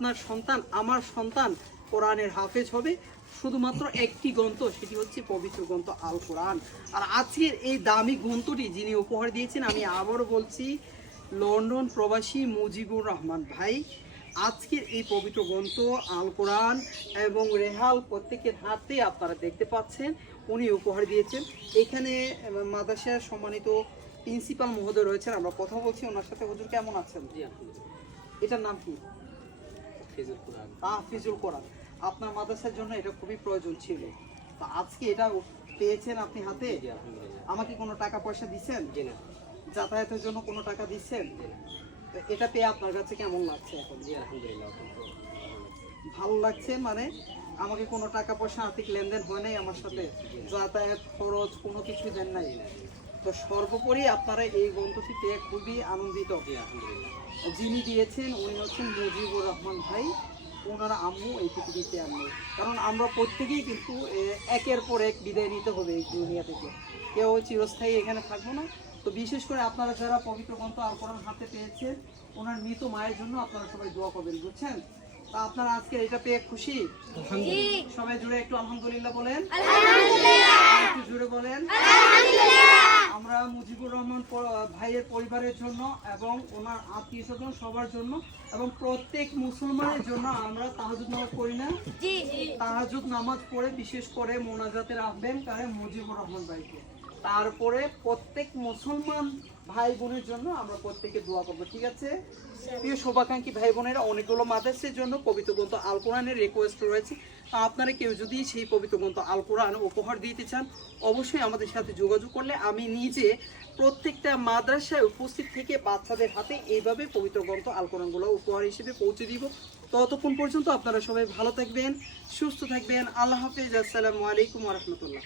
আপনার সন্তান, আমার সন্তান কোরআনের হাফেজ হবে শুধুমাত্র একটি গ্রন্থ, সেটি হচ্ছে পবিত্র গ্রন্থ আল কোরআন। আর আজকের এই দামি গ্রন্থটি যিনি উপহার দিয়েছেন, আমি আবারও বলছি, লন্ডন প্রবাসী মুজিবুর রহমান ভাই। আজকের এই পবিত্র গ্রন্থ আল কোরআন এবং রেহাল প্রত্যেকের হাতে আপনারা দেখতে পাচ্ছেন, উনি উপহার দিয়েছেন। এখানে মাদ্রাসার সম্মানিত প্রিন্সিপাল মহোদয় রয়েছেন, আমরা কথা বলছি ওনার সাথে। হুজুর কেমন আছেন? এটার নাম কি? তাহফিজুল কোরআন। আপনার মাদ্রাসার জন্য এটা খুবই প্রয়োজন ছিল, তো আজকে এটা পেয়েছেন আপনি হাতে। আমাকে কোনো টাকা পয়সা দিচ্ছেন? যাতায়াতের জন্য কোনো টাকা দিচ্ছেন? এটা পেয়ে আপনার কাছে কেমন লাগছে এখন? ভালো লাগছে, মানে আমাকে কোনো টাকা পয়সা আর্থিক লেনদেন হয় নাই আমার সাথে, যাতায়াত খরচ কোনো কিছু দেন নাই। তো সর্বোপরি আপনারা এই গ্রন্থটি পেয়ে খুবই আনন্দিত। যিনি দিয়েছেন উনি হচ্ছেন মুজিবুর রহমান ভাই, ওনারা আম্মু এই পৃথিবীতে আম্মু। কারণ আমরা প্রত্যেকেই কিন্তু একের পর এক বিদায় নিতে হবে এই দুনিয়া থেকে, কেউ চিরস্থায়ী এখানে থাকবো না। তো বিশেষ করে আপনারা যারা পবিত্র গ্রন্থ আল কোরআন হাতে পেয়েছেন, ওনার মৃত মায়ের জন্য আপনারা সবাই দোয়া করবেন, বুঝছেন? তা আপনারা আজকে এটা পেয়ে খুশি? সবাই জুড়ে একটু আলহামদুলিল্লাহ বলেন, একটু জুড়ে বলেন। আমরা মুজিবুর রহমান ভাইয়ের পরিবারের জন্য এবং ওনার আত্মীয় স্বজন সবার জন্য এবং প্রত্যেক মুসলমানের জন্য আমরা তাহাজ্জুদ নামাজ পড়ি না? তাহাজ্জুদ নামাজ পড়ে বিশেষ করে মোনাজাতের আহ্বান করে মুজিবুর রহমান ভাইকে। তারপরে প্রত্যেক মুসলমান ভাই বোনের জন্য আমরা প্রত্যেকে দোয়া করবো, ঠিক আছে? প্রিয় শুভাকাঙ্ক্ষী ভাই বোনেরা, অনেকগুলো মাদ্রাসার জন্য পবিত্র গ্রন্থ আল কোরআনের রিকোয়েস্ট রয়েছে। আপনারা কেউ যদি সেই পবিত্র গ্রন্থ আল কোরআন উপহার দিতে চান, অবশ্যই আমাদের সাথে যোগাযোগ করলে আমি নিজে প্রত্যেকটা মাদ্রাসায় উপস্থিত থেকে বাচ্চাদের হাতে এইভাবে পবিত্র গ্রন্থ আল কোরআনগুলো উপহার হিসেবে পৌঁছে দিব। ততক্ষণ পর্যন্ত আপনারা সবাই ভালো থাকবেন, সুস্থ থাকবেন। আল্লাহ হাফেজ। আসসালামু আলাইকুম ওয়া রাহমাতুল্লাহ।